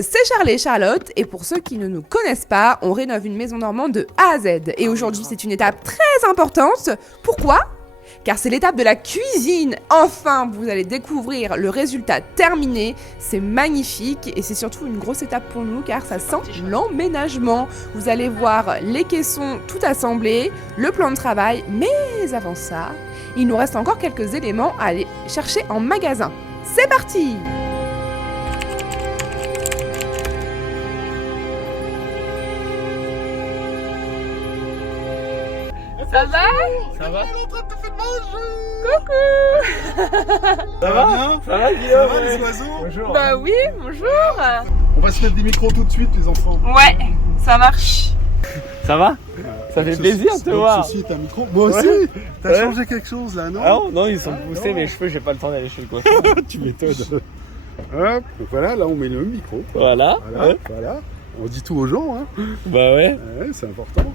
c'est Charlie et Charlotte, et pour ceux qui ne nous connaissent pas, on rénove une maison normande de A à Z. Et aujourd'hui, c'est une étape très importante. Pourquoi ? Car c'est l'étape de la cuisine. Enfin, vous allez découvrir le résultat terminé. C'est magnifique et c'est surtout une grosse étape pour nous car ça sent l'emménagement. Vous allez voir les caissons tout assemblés, le plan de travail, mais avant ça, il nous reste encore quelques éléments à aller chercher en magasin. C'est parti! Ça va? Ça va? Coucou! Ça va bien? Ça va Guillaume? Ça va les oiseaux? Bonjour. Bah oui, bonjour! On va se mettre des micros tout de suite les enfants. Ouais, ça marche. Ça va? Ça fait plaisir de te voir. Ceci est un micro. Moi aussi. Ouais. T'as Ouais. changé quelque chose là, non? Ah non, non, ils sont poussés non. mes cheveux, j'ai pas le temps d'aller chez le coiffeur. Tu m'étonnes. Hop, donc voilà, là on met le micro. Voilà. Voilà, Ouais. voilà. On dit tout aux gens, hein. Bah ouais. Ouais, c'est important.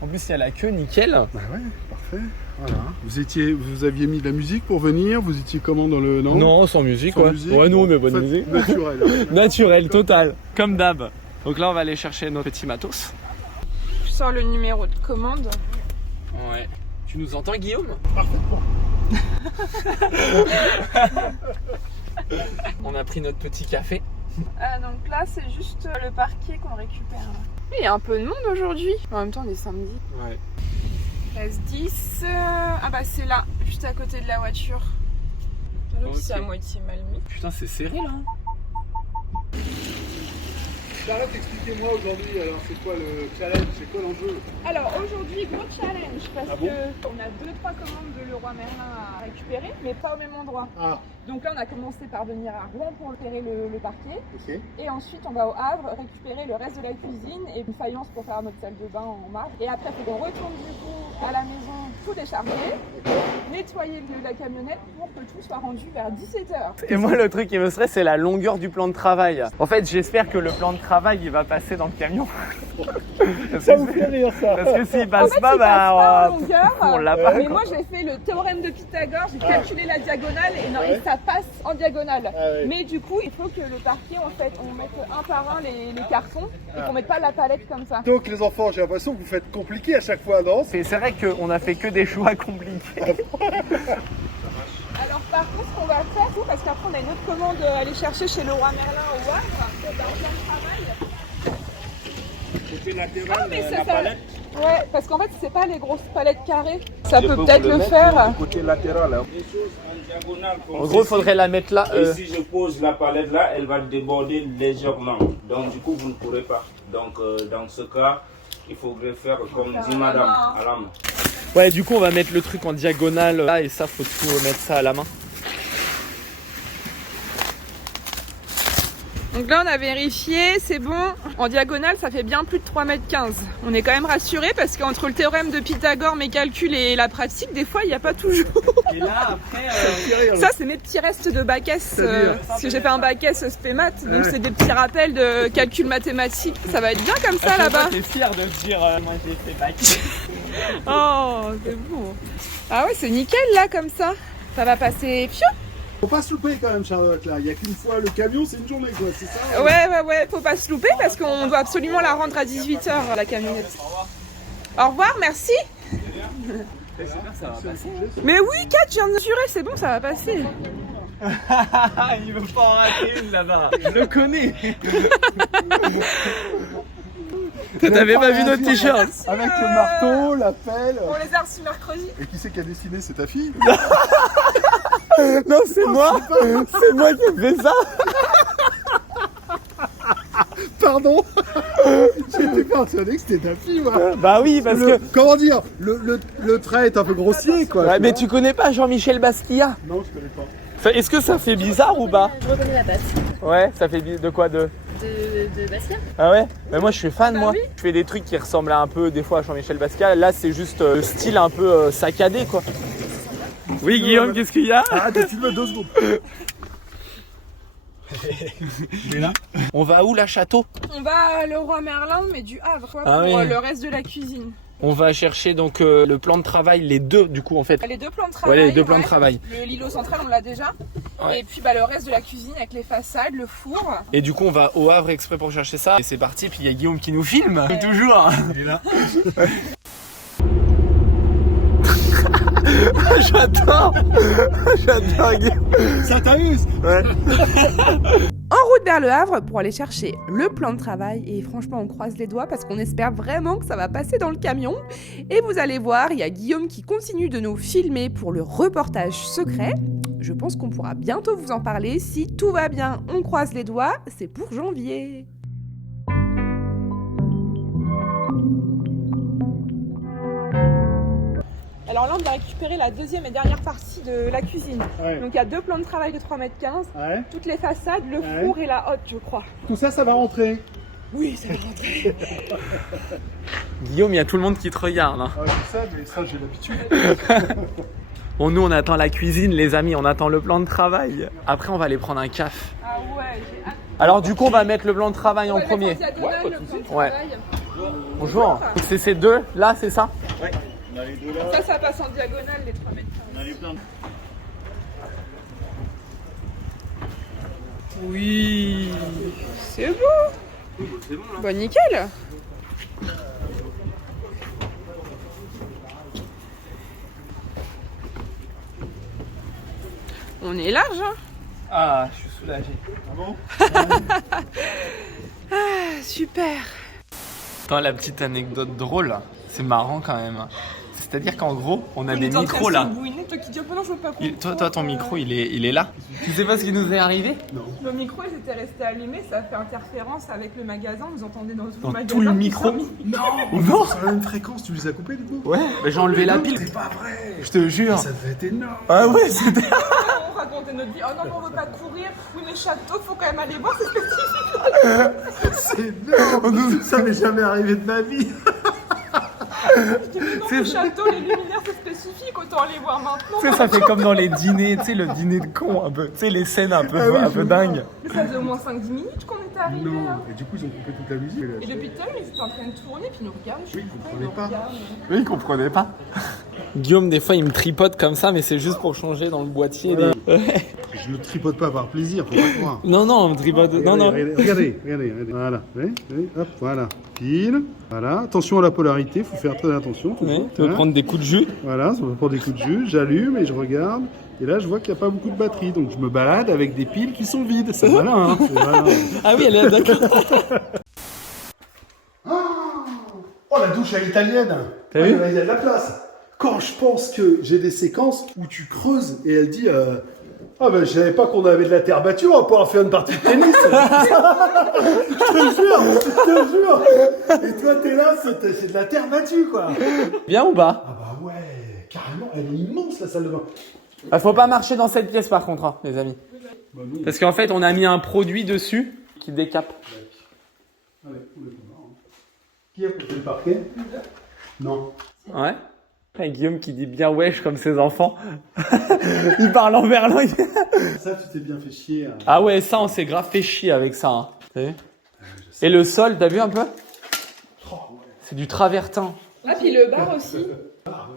En plus, il y a la queue, nickel. Bah ouais, parfait. Voilà. Vous aviez mis de la musique pour venir? Vous étiez comment dans le Non, sans musique, Sans ouais. musique, Ouais, nous on met bonne faites musique. Naturel. Naturel, total. Comme d'hab. Donc là, on va aller chercher notre petit matos. Je sors le numéro de commande. Ouais. Tu nous entends, Guillaume? Parfaitement. On a pris notre petit café. Ah, donc là, c'est juste le parquet qu'on récupère. Il y a un peu de monde aujourd'hui. En même temps, on est samedi. Ouais. S10. Ah bah c'est là, juste à côté de la voiture. Donc Ok. c'est à moitié mal mis. Putain, c'est serré là. Charlotte, expliquez-moi aujourd'hui, alors c'est quoi le challenge? C'est quoi l'enjeu? Alors aujourd'hui, gros challenge parce Ah bon qu'on a 2-3 commandes de Leroy Merlin à récupérer, mais pas au même endroit. Ah, Donc là, on a commencé par venir à Rouen pour repérer le parquet. ok. Et ensuite, on va au Havre récupérer le reste de la cuisine et une faïence pour faire notre salle de bain en marbre. Et après, il faut qu'on retourne du coup à la maison, tout décharger, nettoyer la camionnette pour que tout soit rendu vers 17h. Et moi, le truc qui me stresse, c'est la longueur du plan de travail. En fait, j'espère que le plan de travail, il va passer dans le camion. Ça vous fait rire ça? Parce que s'il passe En fait, pas, il passe pas en bah, longueur, on l'a pas. mais moi j'ai fait le théorème de Pythagore, j'ai calculé la diagonale et, non, et ça passe en diagonale. Ah ouais. Mais du coup, il faut que le parquet, en fait, on mette un par un les cartons et qu'on mette pas la palette comme ça. Donc les enfants, j'ai l'impression que vous faites compliqué à chaque fois, non? C'est vrai qu'on a fait que des choix compliqués. Alors par contre, ce qu'on va faire, parce qu'après on a une autre commande à aller chercher chez Leroy Merlin au Havre, c'est un plan de travail. Ah, mais ça, ouais, parce qu'en fait, c'est pas les grosses palettes carrées. Ça peut peut-être le faire. Côté latéral. Des choses en diagonale comme En gros, il faudrait la mettre là. Et si je pose la palette là, elle va déborder légèrement. Donc du coup, vous ne pourrez pas. Donc dans ce cas, il faudrait faire comme dit madame, à la main. Ouais, du coup, on va mettre le truc en diagonale là et ça, faut tout mettre ça à la main. Donc là, on a vérifié, c'est bon. En diagonale, ça fait bien plus de 3,15 m. On est quand même rassuré parce qu'entre le théorème de Pythagore, mes calculs et la pratique, des fois, il n'y a pas toujours. Et là, après. Ça, c'est mes petits restes de bac S. Parce que j'ai fait un bac S spé maths, donc Ouais. c'est des petits rappels de calcul mathématique. Ça va être bien comme ça là-bas. T'es fier de te dire, moi j'ai fait bac. Oh, c'est bon. Ah ouais, c'est nickel là, comme ça. Ça va passer piou. Faut pas se louper quand même, Charlotte, là. Il y a qu'une fois le camion, c'est une journée, quoi, c'est ça? Ouais, faut pas se louper parce qu'on doit absolument la rendre à 18h, la camionnette. Au revoir, merci. Ça va passer. Mais oui, Kat, je viens de mesurer, c'est bon, ça va passer. Il veut pas en rater une là-bas. Je le connais. T'avais pas vu notre t-shirt? Avec le marteau, la pelle. On les a reçus mercredi. Et qui c'est qui a dessiné? C'est ta fille? Non, c'est moi. C'est moi qui ai fait ça. Pardon. J'étais persuadé que c'était ta fille, moi. Bah oui, parce que. Comment dire? Le trait est un peu grossier, quoi. Ouais, mais tu connais pas Jean-Michel Basquiat? Non, je connais pas. Est-ce que ça fait bizarre ou pas? Je reconnais la patte Ouais, ça fait de quoi de. de Basquiat. Ah ouais? Mais moi je suis fan, Bah moi. oui. Je fais des trucs qui ressemblent un peu des fois à Jean-Michel Basquiat. Là c'est juste le style un peu saccadé quoi. Oui Guillaume, qu'est-ce qu'il y a? Ah, tu me 2 secondes. Il est là. On va où là, château? On va à Leroy Merlin, mais du Havre, quoi, Ah pour oui. le reste de la cuisine. On va chercher donc le plan de travail, les deux du coup en fait. Les deux plans de travail. Ouais, les deux plans de travail. L'îlot central, on l'a déjà. Ouais. Et puis le reste de la cuisine avec les façades, le four. Et du coup on va au Havre exprès pour chercher ça. Et c'est parti, puis il y a Guillaume qui nous filme, toujours. Il est là. J'adore Guillaume. Ça t'amuse? Ouais. En route vers le Havre pour aller chercher le plan de travail. Et franchement, on croise les doigts parce qu'on espère vraiment que ça va passer dans le camion. Et vous allez voir, il y a Guillaume qui continue de nous filmer pour le reportage secret. Je pense qu'on pourra bientôt vous en parler. Si tout va bien, on croise les doigts. C'est pour janvier. Alors là, on va récupérer la deuxième et dernière partie de la cuisine. Ouais. Donc il y a deux plans de travail de 3,15 m, Ouais. toutes les façades, le Ouais. four et la hotte, je crois. Tout ça, ça va rentrer. Oui, ça va rentrer. Guillaume, il y a tout le monde qui te regarde. Hein. Ah, je sais, mais ça, j'ai l'habitude. Bon, nous on attend la cuisine les amis, on attend le plan de travail. Après on va aller prendre un caf. Ah ouais, j'ai hâte. Alors du coup on va mettre le plan de travail en On va premier. mettre en diagonale le plan de Ouais. travail. Bonjour. Donc c'est ces deux là, c'est ça? Ça passe en diagonale, les 3 mètres. Oui, c'est beau. Bah nickel. On est large, hein? Ah, je suis soulagé. Ah bon? Ah, super. Attends, la petite anecdote drôle, c'est marrant quand même. C'est-à-dire qu'en gros, on a des micros là. Toi qui dis, oh, non, je veux pas Toi, ton micro, il est là. Tu sais pas ce qui nous est arrivé? Le micro, ils étaient restés allumés, ça a fait interférence avec le magasin, vous entendez dans tout Dans le magasin. tout le micro? Non, c'est la même fréquence, tu les as coupés du coup? Ouais, mais j'ai enlevé la pile. C'est pas vrai. Je te jure. Ça devait être énorme. Ah ouais, c'était. On racontait notre vie, oh non, mais on veut pas courir, oui, mais château, faut quand même aller voir, c'est spécifique. C'est énorme. Ça m'est jamais arrivé de ma vie. Non, le château, les luminaires, c'est spécifique, autant aller voir maintenant. Tu sais, ça fait comme dans les dîners, tu sais, le dîner de con un peu. Tu sais, les scènes un peu dingues. Mais ça faisait au moins 5-10 minutes qu'on était arrivés. Non. Hein. Et du coup, ils ont coupé toute la musique. Et depuis tout à l'heure, ils étaient en train de tourner, puis ils nous regardent. Je sais Oui, pas ils pourquoi ils nous comprenaient pas. regardent. Oui, il comprenait pas. Guillaume, des fois, il me tripote comme ça, mais c'est juste pour changer dans le boîtier. Voilà. des- Je le tripote pas par plaisir, faut pas croire. Non, non, on me tripote. Non, non. Regardez. Voilà. Regardez, hop, voilà. Pile. Voilà. Attention à la polarité, faut faire très attention. Ouais, toujours. tu veux Hein. prendre des coups de jus? Voilà, ça va prendre des coups de jus. J'allume et je regarde. Et là, je vois qu'il n'y a pas beaucoup de batterie. Donc, je me balade avec des piles qui sont vides. C'est malin, hein. C'est malin. Ah oui, elle est d'accord. Oh, la douche à l'italienne. T'as vu? Il y a de la place. Quand je pense que j'ai des séquences où tu creuses et elle dit ah ben je savais pas qu'on avait de la terre battue, on va pouvoir faire une partie de tennis. je te jure. Et toi t'es là, c'est de la terre battue quoi. Bien ou pas? Ah bah ouais, carrément, elle est immense la salle de bain. Ah, faut pas marcher dans cette pièce par contre, hein, les amis. Bah non. Parce qu'en fait, on a mis un produit dessus qui décape. Allez, on est pas marrant. Qui a porté le parquet? Non. Ouais. Et Guillaume qui dit bien wesh comme ses enfants. Il parle en verlan. Ça tu t'es bien fait chier. Hein. Ah ouais, ça, on s'est grave fait chier avec ça. Hein. T'as vu? Et le sol, t'as vu un peu? Oh, ouais. C'est du travertin. Ah, puis le bar aussi,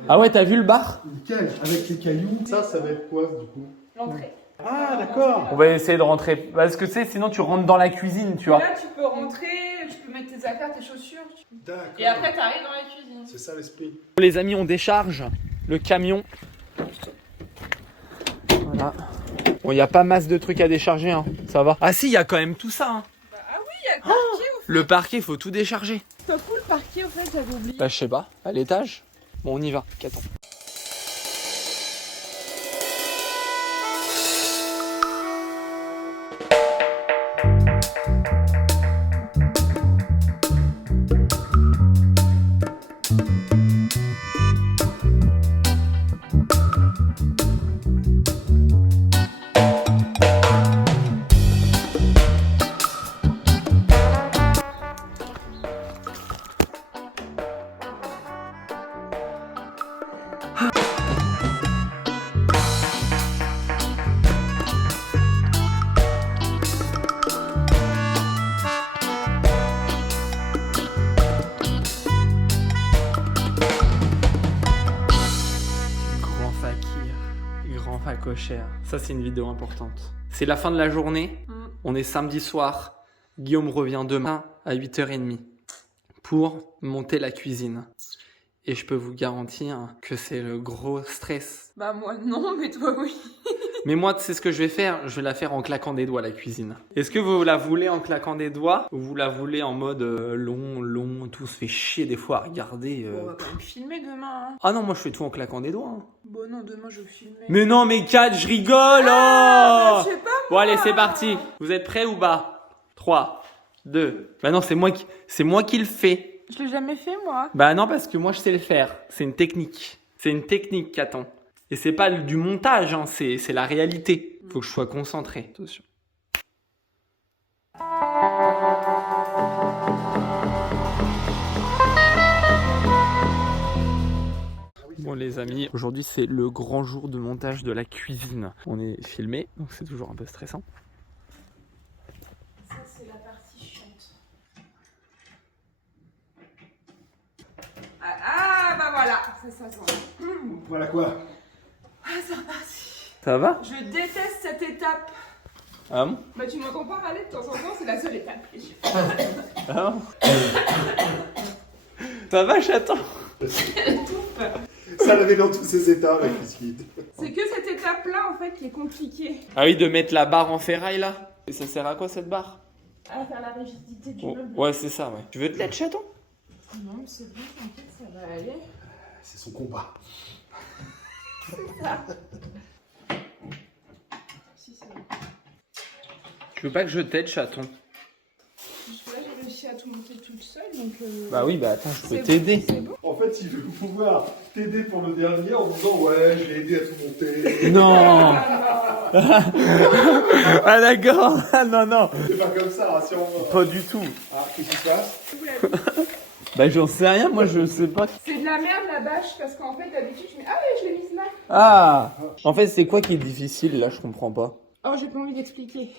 Ah ouais, t'as vu le bar? Nickel, avec les cailloux. Ça va être quoi du coup? l'entrée. Ah d'accord. On va essayer de rentrer. Parce que tu sais, sinon tu rentres dans la cuisine, tu vois. Là, tu peux rentrer, tu peux mettre tes affaires, tes chaussures. D'accord. Et après, t'arrives dans la cuisine. C'est ça l'esprit. Les amis, on décharge le camion. Voilà. Bon, il n'y a pas masse de trucs à décharger, hein. Ça va. Ah si, il y a quand même tout ça. Hein. Bah, ah oui, il y a le parquet au fait. Le parquet, faut tout décharger. C'est pas cool le parquet au fait, j'avais oublié. Bah, je sais pas. À l'étage. Bon, on y va. Qu'attends. pas cocher. Ça, c'est une vidéo importante. C'est la fin de la journée. On est samedi soir. Guillaume revient demain à 8h30 pour monter la cuisine. Et je peux vous garantir que c'est le gros stress. Bah moi non, mais toi oui. Mais moi, tu sais ce que je vais faire? Je vais la faire en claquant des doigts, la cuisine. Est-ce que vous la voulez en claquant des doigts ou vous la voulez en mode long, tout se fait chier des fois à regarder On va quand même filmer demain. Hein. Ah non, moi je fais tout en claquant des doigts. Hein. Bon non, demain je vais filmer. Mais non, mais Kat, je rigole Ah, oh je sais pas. Bon allez, c'est parti. Vous êtes prêts ou pas? 3, 2... Bah non, c'est moi qui le fais. Je l'ai jamais fait moi. Bah non, parce que moi je sais le faire. C'est une technique. C'est une technique, Caton. Et c'est pas du montage, hein, c'est la réalité. Faut que je sois concentré. Attention. Bon les amis, aujourd'hui c'est le grand jour de montage de la cuisine. On est filmé, donc c'est toujours un peu stressant. Ça c'est la partie chiante. Ah bah voilà, c'est ça. Voilà quoi. Ah c'est reparti. Ça va? Je déteste cette étape. Ah bon? Bah tu m'entends pas râler de temps en temps, c'est la seule étape. Ah bon? Ça va, chaton? Ça l'avait dans tous ses états, la cuisine. C'est que cette étape-là en fait qui est compliquée. Ah oui, de mettre la barre en ferraille là? Et ça sert à quoi cette barre? À faire la rigidité du Oh, meuble. ouais, c'est ça, ouais. Tu veux de l'aide, chaton? Non mais c'est bon, t'inquiète, ça va aller. C'est son combat. C'est ça. Si c'est bon. Tu veux pas que je t'aide, chaton? Là j'ai réussi à tout monter toute seule donc... Bah oui, bah attends, je c'est peux t'aider. C'est bon. En fait, il veut pouvoir t'aider pour le dernier en disant ouais, je l'ai aidé à tout monter. Non! Ah d'accord! Ah non! C'est pas comme ça, rassure-moi. Pas du tout. Ah, qu'est-ce qui se passe? Vous l'avez. Bah j'en sais rien, moi je sais pas. C'est de la merde la bâche parce qu'en fait d'habitude je mets... Ah ouais, je l'ai mise mal. Ah! En fait, c'est quoi qui est difficile là? Je comprends pas. Oh j'ai pas envie d'expliquer.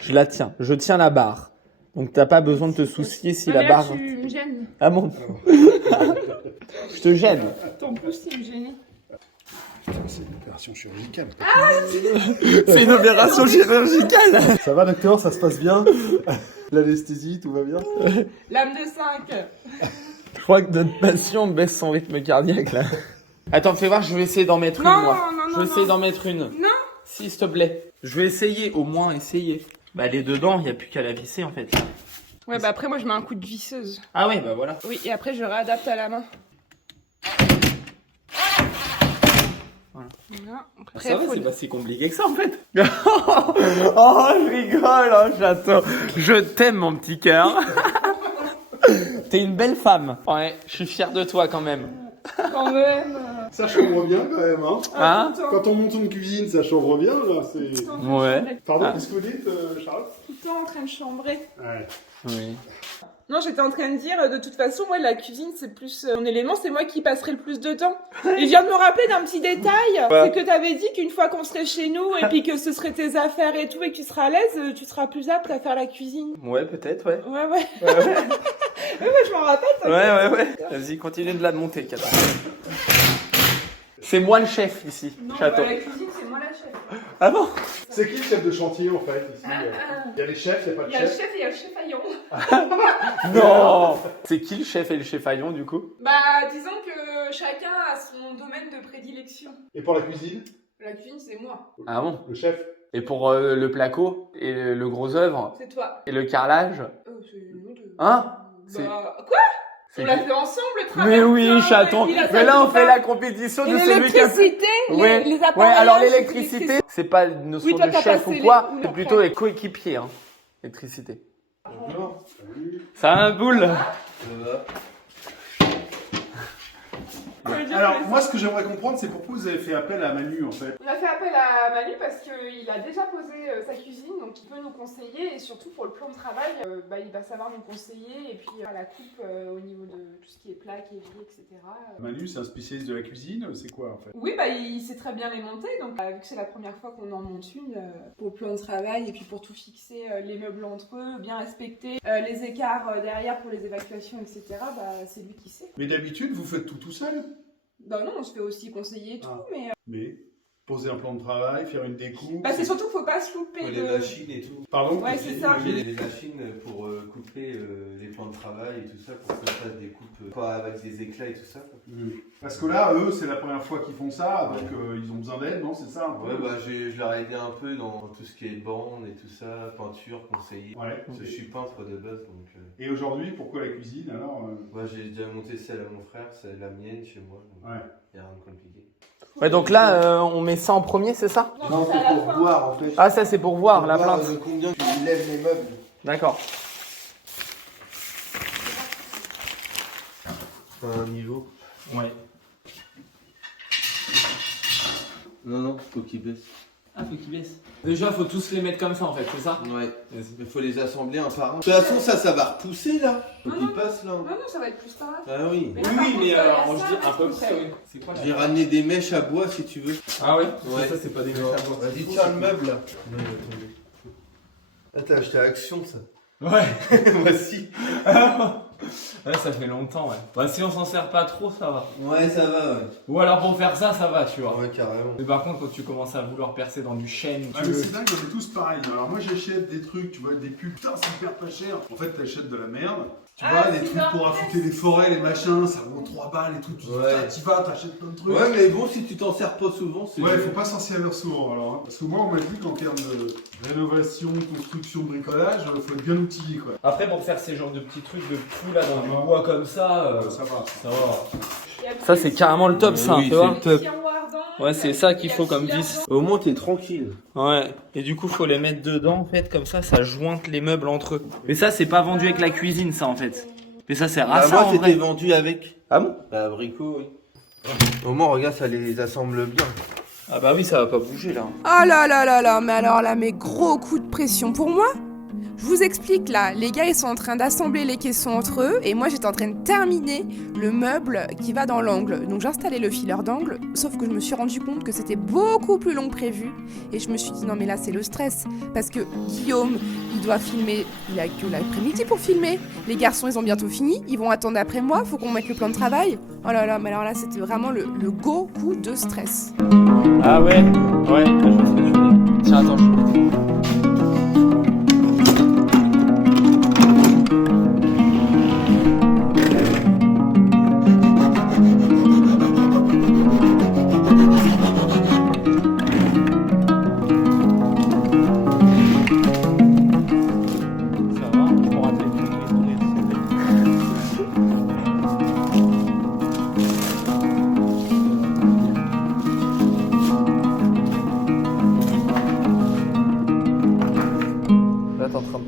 Je la tiens, je tiens la barre. Donc t'as pas besoin de te soucier si la là, barre... tu me gênes. Ah bon? Je te gêne. En plus tu me gênes. C'est une opération chirurgicale. C'est une opération chirurgicale. Ça va, docteur? Ça se passe bien? L'anesthésie, tout va bien? Lame de 5. Je crois que notre patient baisse son rythme cardiaque là. Attends, fais voir, je vais essayer d'en mettre Non, une moi. non, Je vais essayer d'en mettre une. Non. Si, s'il te plaît. Je vais essayer, au moins essayer. Bah elle est dedans, il n'y a plus qu'à la visser en fait. Ouais bah après moi je mets un coup de visseuse. Ah ouais, bah voilà. Oui et après je réadapte à la main. Voilà. Voilà. Après, Ça va, faut- c'est pas si compliqué que ça en fait. Oh, je rigole, oh, j'attends. Je t'aime mon petit cœur. T'es une belle femme. Ouais, je suis fier de toi quand même. Quand même. Ça chambre bien quand même, hein? Hein? Tout le temps. Quand on monte une cuisine, ça chambre bien, là. C'est... Tout le temps en train de Ouais. chambrer. Pardon, Ah. qu'est-ce que vous dites, Charlotte? Tout le temps en train de chambrer. Ouais. Oui. Non, j'étais en train de dire, de toute façon, moi, la cuisine, c'est plus mon élément, c'est moi qui passerai le plus de temps. Il vient de me rappeler d'un petit détail, c'est que t'avais dit qu'une fois qu'on serait chez nous, et puis que ce serait tes affaires et tout, et que tu seras à l'aise, tu seras plus apte à faire la cuisine. Ouais, peut-être, ouais. Ouais. Ouais, ouais. Ouais, je m'en rappelle, ça. Ouais. Vas-y, continue de la monter, Caton. C'est moi le chef ici, Non, chaton. bah, la cuisine, c'est moi la chef. Ah bon? C'est qui le chef de chantier, en fait, ici? Il y a les chefs, il n'y a pas Il de y a le chef? chef et il y a le chefaillon. Non. C'est qui le chef et le chefaillon du coup? Bah, disons que chacun a son domaine de prédilection. Et pour la cuisine? La cuisine, c'est moi. Ah bon? Le chef? Et pour le placo et le gros œuvre C'est toi. et le carrelage? C'est nous deux. Hein? C'est- Bah, quoi? C'est On l'a qui? fait ensemble, le travail. Mais oui, chaton. Il a Mais là, on fait fait la compétition Et de celui qui a... l'électricité, Ouais, les ouais, appareils. alors l'électricité, c'est pas une notion Oui, toi, de t'as chef passé ou quoi, les- c'est non, plutôt ouais. les coéquipiers, hein. L'électricité. Bonjour. Salut. Ça a un boule. Alors, moi, ce que j'aimerais comprendre, c'est pourquoi vous avez fait appel à Manu, en fait. On a fait appel à Manu parce qu'il a déjà posé sa cuisine, donc il peut nous conseiller et surtout pour le plan de travail, il va savoir nous conseiller et puis la coupe au niveau de tout ce qui est plaques, éviers, etc. Manu, c'est un spécialiste de la cuisine, c'est quoi, en fait? Oui, il sait très bien les monter, donc vu que c'est la première fois qu'on en monte une pour le plan de travail et puis pour tout fixer les meubles entre eux, bien respecter les écarts derrière pour les évacuations, etc., c'est lui qui sait. Mais d'habitude, vous faites tout seul? Bah non, on se fait aussi conseiller et tout, mais... Mais poser un plan de travail, faire une découpe. Bah c'est surtout qu'il faut pas se louper Pour de... les machines et tout. Pardon? Ouais, c'est ça. J'ai les machines pour couper les plans de travail et tout ça, pour que ça fasse des coupes pas avec des éclats et tout ça. Parce que là, eux, c'est la première fois qu'ils font ça, donc ils ont besoin d'aide, non? C'est ça un peu? Ouais, bah je leur ai aidé un peu dans tout ce qui est bande et tout ça, peinture, conseiller. Ouais. Parce que je suis peintre de base, donc... Et aujourd'hui, pourquoi la cuisine alors? Moi j'ai déjà monté celle à mon frère, c'est la mienne chez moi, donc Ouais. y a rien de compliqué. Ouais, donc là, on met ça en premier, c'est ça? Non, c'est pour voir en fait. Ah, ça c'est pour voir la Voir, plainte. combien tu lèves les meubles. D'accord. Un niveau. Ouais. Non, faut qu'il baisse. Ah, faut qu'ils baissent. Déjà, faut tous les mettre comme ça en fait, c'est ça? Ouais, il faut les assembler un par un. De toute façon, ça va repousser là. Faut qu'il passe là. Non, non, ça va être plus tard. Ah oui. Mais là, par contre, il y a ça, à peu près, oui. C'est quoi J'ai ramené des mèches à bois si tu veux. Ah ouais? Ouais. Ça, c'est pas des mèches à bois. Vas-y, tiens le meuble là. Non, attendez. Ah, t'as acheté à Action ça. Ouais. Voici. Ouais, ça fait longtemps, ouais. Bah, si on s'en sert pas trop, ça va. Ouais, ça va, ouais. Ou alors pour faire ça, ça va, tu vois. Ouais, carrément. Mais par contre, quand tu commences à vouloir percer dans du chêne, Ah mais c'est dingue, on est tous pareils. Alors moi j'achète des trucs, tu vois, des pubs, putain c'est hyper pas cher. En fait t'achètes de la merde. Tu vois, des trucs pour affûter les forêts, les machins, ça vaut 3 balles et tout. Tu t'y vas, t'achètes plein de trucs. Ouais, mais bon, si tu t'en sers pas souvent, c'est... Ouais, faut pas s'en servir souvent alors. Hein. Parce que moi on m'a dit qu'en termes de rénovation, construction, bricolage, faut être bien outillé quoi. Après, pour faire ces genres de petits trucs de fou là dans du bois comme ça, Ça va. ça va. Ça, c'est carrément le top, ça, Oui, tu vois. c'est le top. Ouais, c'est ça qu'il faut comme vis. Au moins, t'es tranquille. Ouais, et du coup, faut les mettre dedans, en fait, comme ça jointe les meubles entre eux. Mais ça, c'est pas vendu avec la cuisine, ça, en fait. Mais ça sert à Bah, ça, moi, en c'était vrai. vendu avec. Ah bon? Bah, abricot, oui. Au moins, regarde, ça les assemble bien. Ah bah oui, ça va pas bouger, là. Oh là là là là, mais alors là, mes gros coups de pression pour moi. Je vous explique là, les gars ils sont en train d'assembler les caissons entre eux et moi j'étais en train de terminer le meuble qui va dans l'angle. Donc j'installais le fileur d'angle, sauf que je me suis rendu compte que c'était beaucoup plus long que prévu et je me suis dit non mais là c'est le stress parce que Guillaume il doit filmer, il a que l'après-midi pour filmer. Les garçons ils ont bientôt fini, ils vont attendre après moi, faut qu'on mette le plan de travail. Oh là là, mais alors là c'était vraiment le gros coup de stress. Ah ouais? Ouais, je vois ce que tu veux dire. Tiens, attends,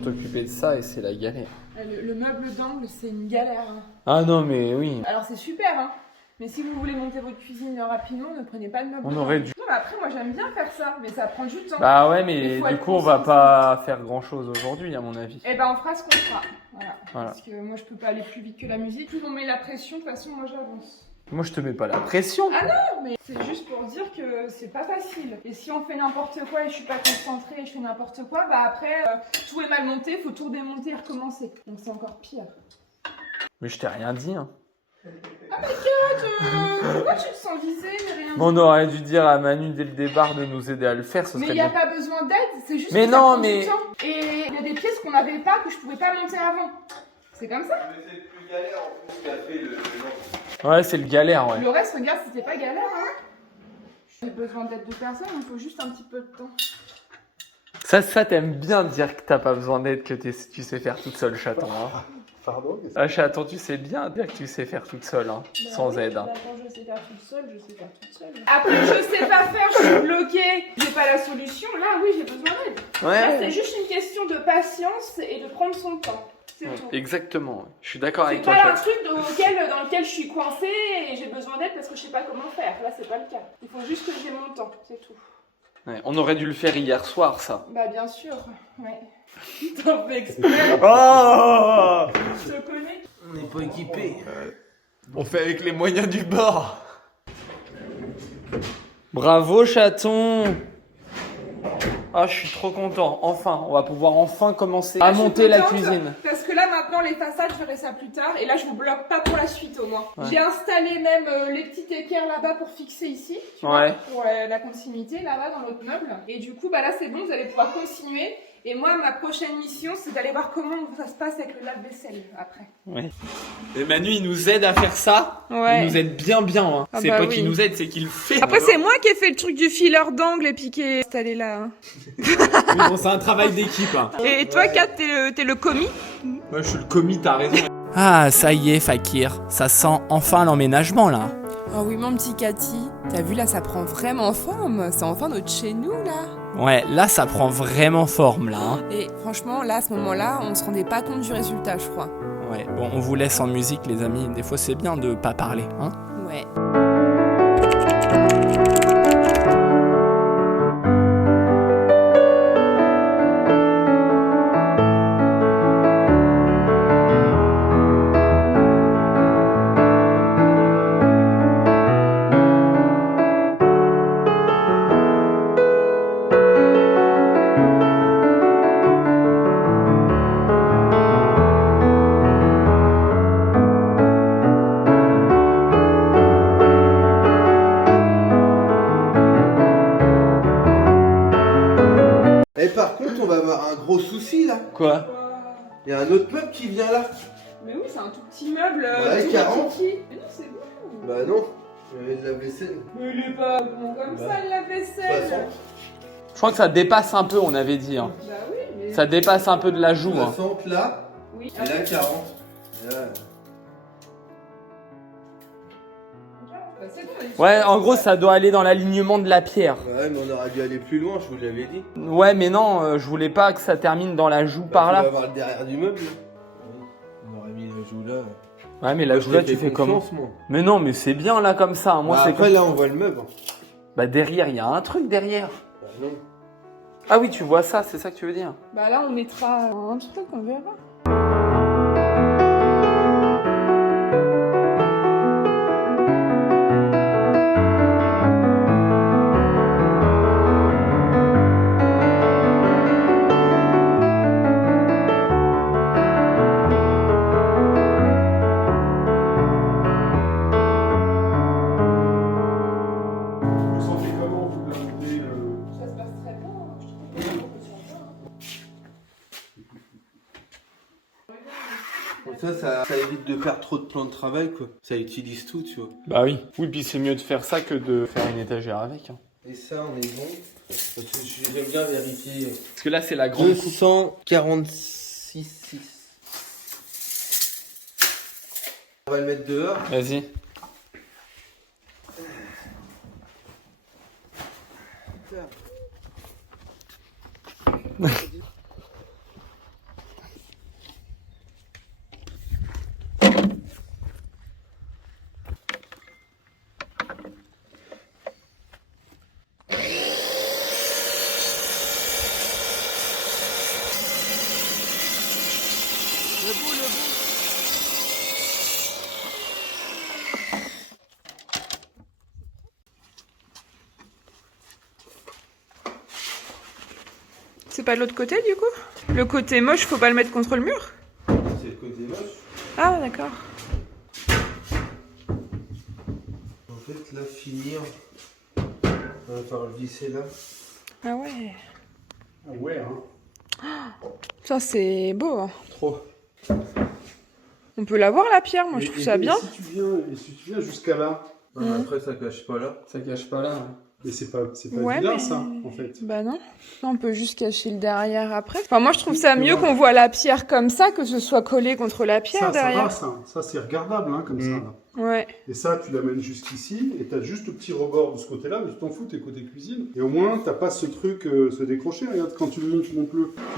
t'occuper de ça et c'est la galère. Le meuble d'angle c'est une galère. Hein. Ah non mais oui. Alors c'est super hein. Mais si vous voulez monter votre cuisine rapidement, ne prenez pas le meuble. On aurait dû. Non mais après moi j'aime bien faire ça, mais ça prend du temps. Bah ouais mais Il faut du être coup on va conscient. pas faire grand chose aujourd'hui à mon avis. Eh ben on fera ce qu'on fera. Voilà. Voilà. Parce que moi je peux pas aller plus vite que la musique. Plus on met la pression, de toute façon moi j'avance. Moi je te mets pas la pression. Ah non, mais c'est juste pour dire que c'est pas facile. Et si on fait n'importe quoi et je suis pas concentrée et je fais n'importe quoi, bah après tout est mal monté, faut tout démonter et recommencer. Donc c'est encore pire. Mais je t'ai rien dit hein. Pourquoi tu te sens visée mais rien On aurait dû dire à Manu dès le départ de nous aider à le faire, ce Mais serait il n'y a bien. pas besoin d'aide, c'est juste Mais que ça non, prend mais- du temps. Et il y a des pièces qu'on n'avait pas, que je pouvais pas monter avant. C'est comme ça. Mais c'est le plus galère en plus qu'a fait le Ouais c'est le galère ouais. Le reste, regarde, c'était pas galère. Hein. J'ai besoin d'aide de personne, il faut juste un petit peu de temps. Ça t'aimes bien dire que t'as pas besoin d'aide, que tu sais faire toute seule chaton hein. Pardon? Ah chaton tu sais bien dire que tu sais faire toute seule hein, sans aide hein. Quand je sais faire toute seule, je sais faire toute seule. Après, je sais pas faire, je suis bloquée, j'ai pas la solution. Là, oui, j'ai besoin d'aide. Là, c'est juste une question de patience et de prendre son temps. C'est tout. Exactement, ouais. Je suis d'accord C'est avec toi. pas un truc dans lequel je suis coincée et j'ai besoin d'aide parce que je sais pas comment faire. Là, c'est pas le cas. Il faut juste que j'ai mon temps, c'est tout. Ouais, on aurait dû le faire hier soir ça. Bah, bien sûr, ouais. T'en fais exprès, Oh je te connais. On n'est pas équipé. On fait avec les moyens du bord. Bravo chaton. Ah je suis trop content. Enfin, on va pouvoir enfin commencer à Je suis monter la contente cuisine. Parce que que là maintenant les façades, je ferai ça plus tard. Et là je vous bloque pas pour la suite au moins. Ouais. J'ai installé même les petites équerres là-bas pour fixer ici. Tu Ouais. vois, pour la continuité là-bas dans notre meuble. Et du coup bah là c'est bon, vous allez pouvoir continuer. Et moi ma prochaine mission c'est d'aller voir comment ça se passe avec le lave-vaisselle après. Ouais. Et Manu il nous aide à faire ça. Ouais. Il nous aide bien hein. Ah C'est bah pas oui. qu'il nous aide, c'est qu'il le fait. Après c'est moi qui ai fait le truc du filer d'angle et puis qui est installé là. Hein. Oui, bon, c'est un travail d'équipe. Hein. Et toi Kat, t'es le commis. Moi je suis le commis, t'as raison. Ah, ça y est, Fakir, ça sent enfin l'emménagement là. Oh oui mon petit Cathy, t'as vu là ça prend vraiment forme. C'est enfin notre chez nous là. Ouais, là ça prend vraiment forme là. Hein. Et franchement, là, à ce moment-là, on se rendait pas compte du résultat, je crois. Ouais, bon, on vous laisse en musique les amis, des fois c'est bien de pas parler, hein. Ouais. Et par contre, on va avoir un gros souci là. Quoi? Il y a un autre meuble qui vient là. Mais oui, c'est un tout petit meuble. Ouais, tout 40. petit. Mais non, c'est bon. Bah non, il y avait de la vaisselle. Mais il est pas bon comme Bah, ça, la vaisselle. 60. Je crois que ça dépasse un peu, on avait dit. Hein. Bah oui, mais... Ça dépasse un peu de la joue. Hein. 60 là, Oui. et là 40. Et là... Bah, c'est bon, elle est Ouais, super. en gros ça doit aller dans l'alignement de la pierre. Ouais, mais on aurait dû aller plus loin, je vous l'avais dit. Ouais mais non, je voulais pas que ça termine dans la joue par On va là. avoir le derrière du meuble. On aurait mis la joue là. Ouais mais la joue là tu fais comment? Moi. Mais non mais c'est bien là comme ça. Moi Bah, c'est après comme... là on voit le meuble. Bah derrière il y a un truc derrière. Bah non. Ah oui tu vois ça, c'est ça que tu veux dire. Bah là, on mettra un truc, on verra. Vous sentez comment vous de la montée Ça se passe très bien, je trouve. Comme ça évite de faire trop de plans de travail quoi. Ça utilise tout, tu vois. Bah oui. Oui puis c'est mieux de faire ça que de faire une étagère avec. Hein. Et ça, on est bon. Parce que j'aime bien vérifier. Parce que là c'est la grande coupe. 246,6. On va le mettre dehors. Vas-y. C'est pas de l'autre côté, du coup? Le côté moche, faut pas le mettre contre le mur? C'est le côté moche. Ah, d'accord. En fait, là, finir. On va faire le visser là. Ah ouais. Ah ouais, hein. Ça, c'est beau. Hein. Trop. On peut la voir, la pierre, moi, je Et- trouve et- ça et bien. Si tu viens jusqu'à là, Après, ça cache pas là. Ça cache pas là. Hein. mais c'est pas Ouais, vilain mais- ça, en fait. Bah non. On peut juste cacher le derrière après. Enfin, moi, je trouve ça mieux qu'on voit la pierre comme ça, que ce soit collé contre la pierre Ça derrière. va, ça c'est regardable, hein, comme ça. Là. Ouais. Et ça, tu l'amènes jusqu'ici, et t'as juste le petit rebord de ce côté-là, mais tu t'en fous, t'es côté cuisine. Et au moins, t'as pas ce truc, ce décroché. Regarde, quand tu le montes, tu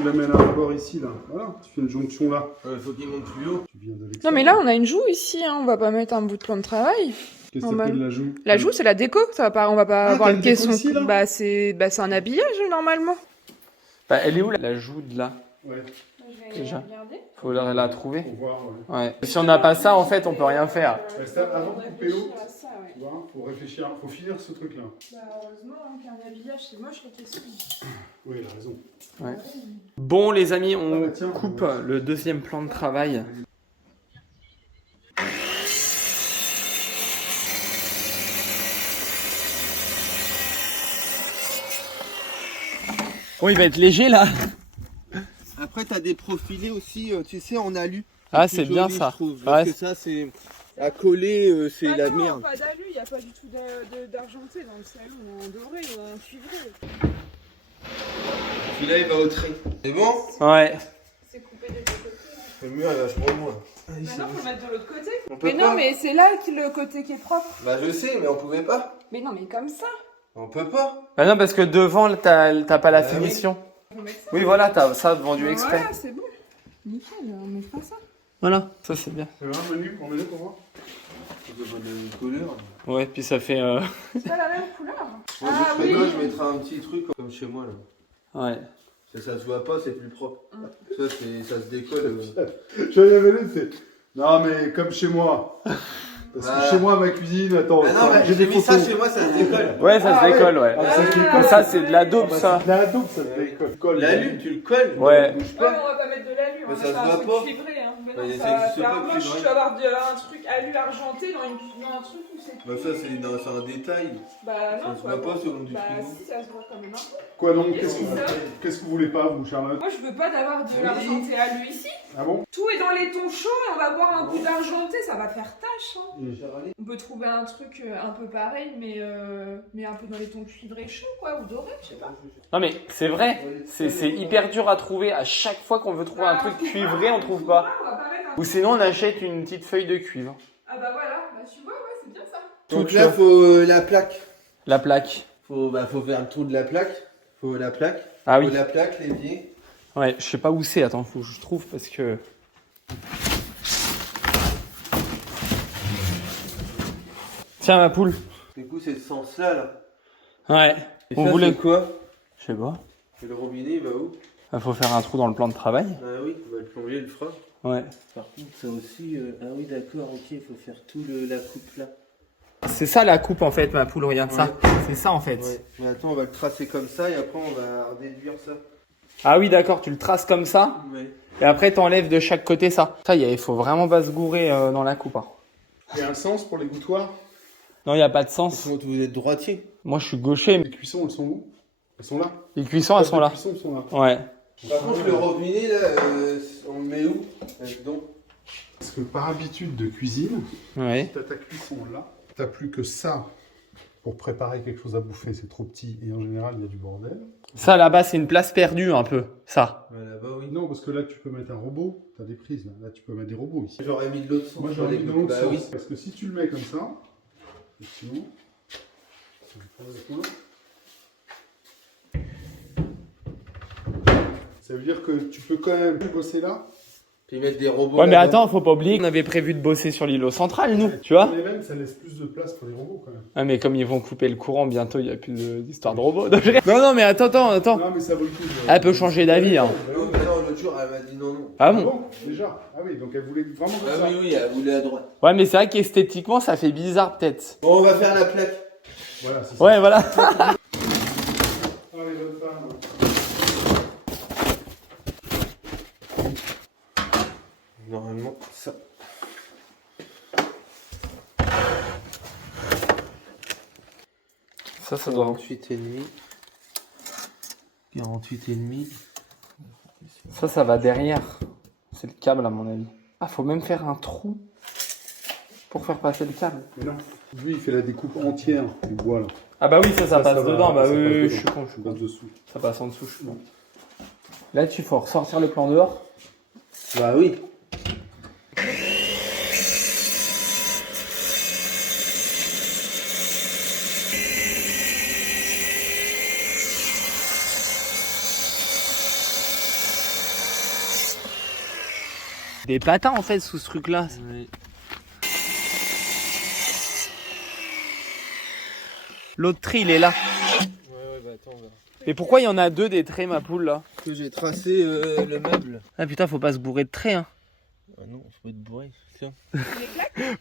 l'amènes à rebord ici, là. Voilà, tu fais une jonction là. Il faut qu'il monte plus haut. Tu viens de Non, l'extérieur. mais là, on a une joue ici, hein. On va pas mettre un bout de plan de travail. Qu'est-ce que ça normal. s'appelle la joue? La joue, c'est la déco. Ça va pas, on va pas Ah, avoir t'as le une déco caisson. ici, là Bah, c'est un habillage, normalement. Bah elle est où la joue de là? Ouais. déjà. Faut la trouver. Pour voir. Ouais. Si on n'a pas ça, en fait, on peut rien faire. Avant de couper l'eau, tu vois, faut réfléchir, faut finir ce truc-là. Bah, heureusement qu'un habillage, c'est moche les questions. Oui, il a raison. Ouais. Bon, les amis, on tiens. coupe le deuxième plan de travail. Bon, il va être léger là. Après, t'as des profilés aussi, tu sais, en alu. Ah, plus c'est bien joli, ça. je trouve, Ouais. parce que ça, c'est à coller, c'est la merde. Pas d'alu, il n'y a pas du tout d'argenté dans le salon, en doré ou en cuivré. Celui-là, il va au trait. C'est bon? Ouais. C'est coupé des deux côtés. Le mur, il est vachement loin. Mais non, faut le mettre de l'autre côté. On peut Mais pas. non, mais c'est là le côté qui est propre. Bah, je sais, mais on pouvait pas. Mais non, mais comme ça. On peut pas. Bah non, parce que devant, t'as pas la Bah oui. finition. On va mettre ça. Oui, voilà, t'as ça vendu exprès. Voilà, c'est bon. Nickel, on mettra ça. Voilà, ça c'est bien. C'est un menu pour menu pour voir. On peut pas de la même couleur. Ouais, puis ça fait... C'est pas la même couleur. Moi, Ah je oui. moi, je mettrai un petit truc comme chez moi, là. Ouais. Ça se voit pas, c'est plus propre. Ça se décolle. J'avais vu, c'est. Non, mais comme chez moi. Parce que Bah. chez moi, ma cuisine, attends. Ah non, mais j'ai j'ai des mis ça photos. chez moi, ça se décolle. Ouais, ça se décolle, ouais. Ah, ça se décolle. Mais ça, c'est de la daube, Bah, ça. c'est de la double, ça se décolle. L'alu, tu le colles. Ouais. Il bouge Ouais, mais pas. on va pas mettre de l'alu, on Mais va ça se faire un voit truc pas. cuivré. Hein. Mais Bah, non, ça ça va existe faire pas, moche, cuivré. tu vas avoir un truc alu argenté dans un truc où c'est. Bah, ça, c'est un détail. Bah non, Ça se voit pas selon du Bah frigo. si, ça se voit quand même un peu. Quoi donc Qu'est-ce que qu'est-ce que vous voulez pas, vous, Charlotte? Moi, je veux pas d'avoir de l'argenté alu ici. Ah bon? Tout est dans les tons chauds et on va voir un coup d'argenté, ça va faire tache. Hein. Mm. On peut trouver un truc un peu pareil, mais un peu dans les tons cuivrés chauds, quoi, ou dorés, je sais pas. Non, mais c'est vrai. C'est hyper dur à trouver. À chaque fois qu'on veut trouver un truc cuivré, on trouve pas. On va pas mettre un... Ou sinon, on achète une petite feuille de cuivre. Ah bah voilà, bah tu vois, ouais, c'est bien ça. Donc Toute là, faut la plaque. La plaque. Faut faire le trou de la plaque. Faut la plaque. Ah oui. Faut la plaque, l'évier. Ouais, je sais pas où c'est. Attends, faut que je trouve parce que... Tiens, ma poule. Du coup, c'est ce sens-là, là. Ouais. Et On ça, voulait... c'est quoi? Je sais pas. Et le robinet, il va où? Il faut faire un trou dans le plan de travail. Ah oui, le plombier le fera. Ouais. Par contre, ça aussi. Ah oui, d'accord, ok, il faut faire tout la coupe là. C'est ça la coupe en fait, ma poule, regarde ça. C'est ça en fait. Ouais. Mais attends, on va le tracer comme ça et après, on va déduire ça. Ah oui, d'accord, tu le traces comme ça. Ouais. Et après, t'enlèves de chaque côté ça. Ça, il faut vraiment pas se gourer dans la coupe. Hein. Il y a un sens pour les gouttoirs? Non, il n'y a pas de sens. Comment vous êtes droitier? Moi, je suis gaucher. Mais Les cuissons, elles sont où? Elles sont là? les cuissons, elles sont là. Les cuissons, elles sont là. Ouais. Par contre, le robinet là, on le met où? Donc. Parce que par habitude de cuisine, Ouais. t'as ta cuisson là, t'as plus que ça pour préparer quelque chose à bouffer, c'est trop petit et en général il y a du bordel. Ça là-bas, c'est une place perdue un peu. Ça. Ouais, là-bas, oui. Non, parce que là tu peux mettre un robot, t'as des prises là, tu peux mettre des robots ici. J'aurais mis de l'autre sens. Moi j'aurais mis de l'autre Bah sens, oui. parce que si tu le mets comme ça, effectivement, tu le prends avec moi. Ça veut dire que tu peux quand même bosser là. Puis mettre des robots. Ouais, mais là-bas. attends, faut pas oublier qu'on avait prévu de bosser sur l'îlot central, nous. Tu vois? Mais même ça laisse plus de place pour les robots quand même. Ah, mais comme ils vont couper le courant bientôt, il n'y a plus d'histoire de robots. Non, non, mais attends. Non mais ça vaut le coup. Elle peut changer d'avis. Hein. Non, mais non, l'autre jour, elle m'a dit non, non. Ah Ah bon? bon, déjà. Ah oui, donc elle voulait vraiment comme Ah ça. oui, oui, elle voulait à droite. Ouais, mais c'est vrai qu'esthétiquement, ça fait bizarre peut-être. Bon, on va faire la plaque. Voilà, c'est ça. Ouais, voilà. Ah les bonnes femmes. Normalement, ça. Ça doit... 48,5. 48,5. Ça va derrière. C'est le câble, à mon avis. Ah, faut même faire un trou pour faire passer le câble. Mais non. Lui, il fait la découpe entière du bois là. Ah bah oui, ça passe va, dedans. Bah ça oui, passe oui, dedans. je suis con. Ça passe dessous. Ça passe en dessous, je suis con. Là, tu faut ressortir le plan dehors. Bah oui. Des patins en fait sous ce truc-là. Oui. L'autre tri, il est là. Ouais, bah attends, Et pourquoi il y en a 2 des traits, ma poule, là? Que j'ai tracé le meuble. Ah putain, faut pas se bourrer de traits, hein. Ah non, faut être bourré, tiens.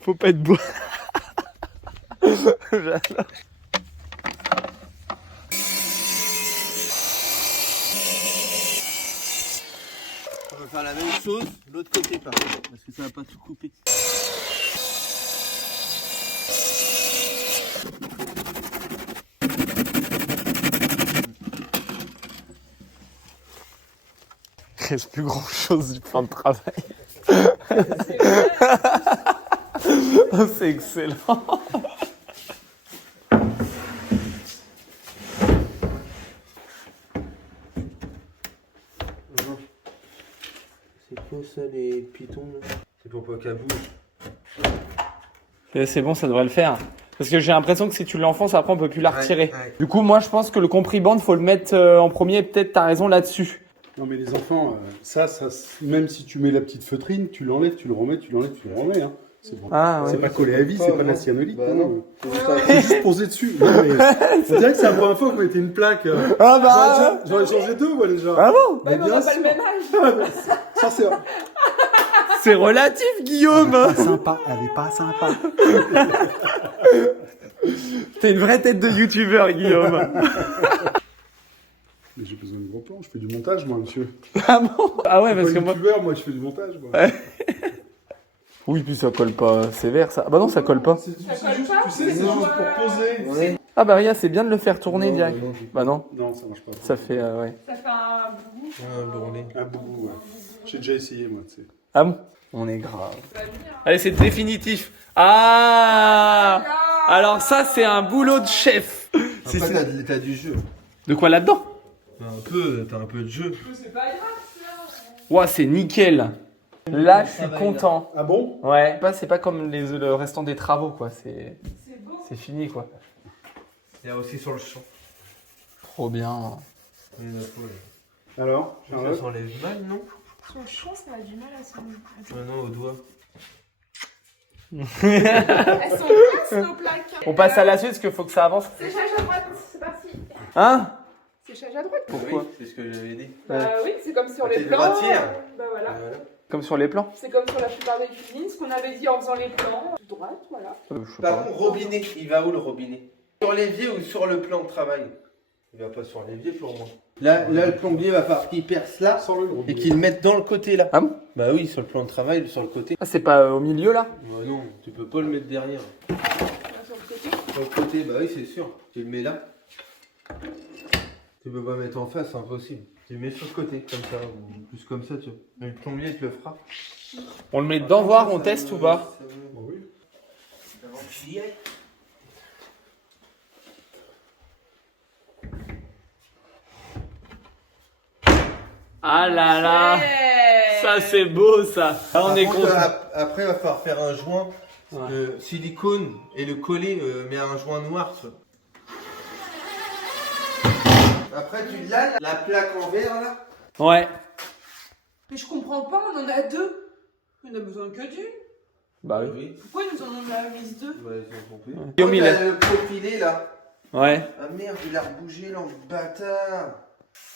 Faut pas être bourré. J'adore. On va faire la même chose de l'autre côté par contre, parce que ça va pas tout couper. Il reste plus grand chose du plan de travail. Oh, c'est excellent. C'est quoi ça les pitons là? C'est pour pas qu'elle bouge. C'est bon, ça devrait le faire. Parce que j'ai l'impression que si tu l'enfonces, après on peut plus la retirer. Ouais. Du coup, moi je pense que le compriband, faut le mettre en premier. Peut-être t'as raison là-dessus. Non mais les enfants, ça, même si tu mets la petite feutrine, tu l'enlèves, tu le remets, tu l'enlèves, tu le remets. Hein. C'est bon. Ah C'est pas collé à vie, c'est pas de la cyanolite. Bah hein. non. C'est juste posé dessus. Non, mais on dirait que c'est la première fois qu'on mettait une plaque. Ah bah. J'en ai changé 2 moi déjà. Ah bon? Mais bien sûr. Ça c'est C'est relatif, Guillaume. sympa, elle est pas sympa. T'es une vraie tête de youtubeur, Guillaume. Mais j'ai besoin de gros plans, je fais du montage moi monsieur. Ah bon? Ah ouais, parce Pas que moi. youtubeur, moi je fais du montage moi. Oui, puis ça colle pas sévère, ça. Ah bah non, ça colle pas. C'est juste, tu sais, c'est juste pour poser. Ouais. Ah bah regarde, c'est bien de le faire tourner Non, direct. non, Bah non, Non, ça marche pas. ça fait ouais. Ça fait un boubou. Un bourrelet. Un boubou, ouais. J'ai déjà essayé moi, tu sais. Ah bon? On est grave. Allez, c'est définitif. Ah! Alors ça, c'est un boulot de chef. Si, Après si. t'as du jeu. De quoi là-dedans? T'as un peu de jeu. C'est pas grave ça. Ouah, c'est nickel. Là, je suis content. Ah bon? Ouais. C'est pas comme le restant des travaux, quoi. C'est C'est beau. fini, quoi. Il y a aussi sur le champ. Trop bien. Alors, Ça Charlotte? s'enlève mal, non? Sur le champ, ça a du mal à s'en. Non, au doigt. Elles sont basses nos plaques. On passe à la suite, parce qu'il faut que ça avance. Séchage à droite, c'est parti. Hein? Séchage à droite. Pourquoi? Oui, c'est ce que j'avais dit. Bah oui, c'est comme sur les T'es plans. droitière. Bah voilà. Comme sur les plans? C'est comme sur la plupart des cuisines, ce qu'on avait dit en faisant les plans. Droite, voilà. Je sais Par pas. contre, robinet, il va où le robinet? Sur l'évier ou sur le plan de travail? Il va pas sur l'évier pour moi. Là, le plombier va falloir qu'il perce là Sans le et robinet. qu'il le mette dans le côté là. Ah bon? Bah oui, sur le plan de travail, sur le côté. Ah, c'est pas au milieu, là? Bah non, tu peux pas le mettre derrière. Sur le côté. Sur le côté, bah oui, c'est sûr. Tu le mets là. Tu peux pas mettre en face, c'est impossible. Tu le mets sur le côté, comme ça, ou plus comme ça, tu vois. Mais le plombier, il te le fera. On le met dedans, voir, on teste ou pas? Bah oui. Ah là là! Ça, c'est beau, ça! Ah, on Par est contre, content. après, il va falloir faire un joint Ouais. de silicone et le coller, mais un joint noir, tu vois. Après, tu l'as, la plaque en verre là. Ouais. Mais je comprends pas, on en a 2. On a besoin que d'une. Bah oui. Oui. Pourquoi ils nous en ont mis 2? Ouais, ils ont compris. Guillaume, il a- le profilé là. Ouais. Ah merde, il a rebougé là, le bâtard.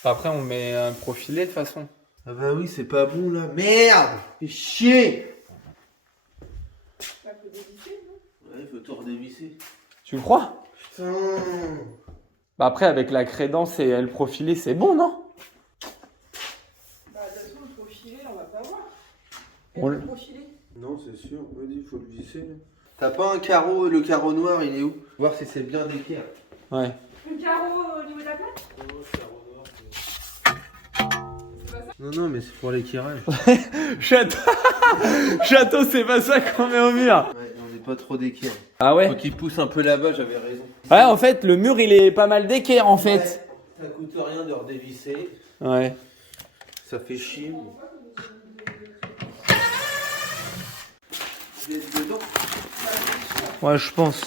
Après, on met un profilé, de toute façon. Ah bah oui, c'est pas bon là. Merde! Fais chier! Ça peut dévisser, non? Ouais, il faut tout redévisser. Tu le crois? Putain! Bah après, avec la crédence et le profilé, c'est bon, non? Bah de toute façon, le profilé, on va pas voir. On Le le- profilé. Non, c'est sûr, vas-y, il faut le visser. Là. T'as pas un carreau, le carreau noir, il est où? Voir si c'est bien d'équerre. Ouais. Le carreau au niveau de la plaque? Non, non, mais c'est pour l'équerrage. Château, Château, c'est pas ça qu'on met au mur. Ouais, on n'est pas trop d'équerre. Ah Faut ouais? qu'il pousse un peu là-bas, j'avais raison. Ouais, en fait, le mur, il est pas mal d'équerre, en fait. Ouais, ça coûte rien de redévisser. Ouais. Ça fait chier. Vous êtes dedans? Ouais, je pense.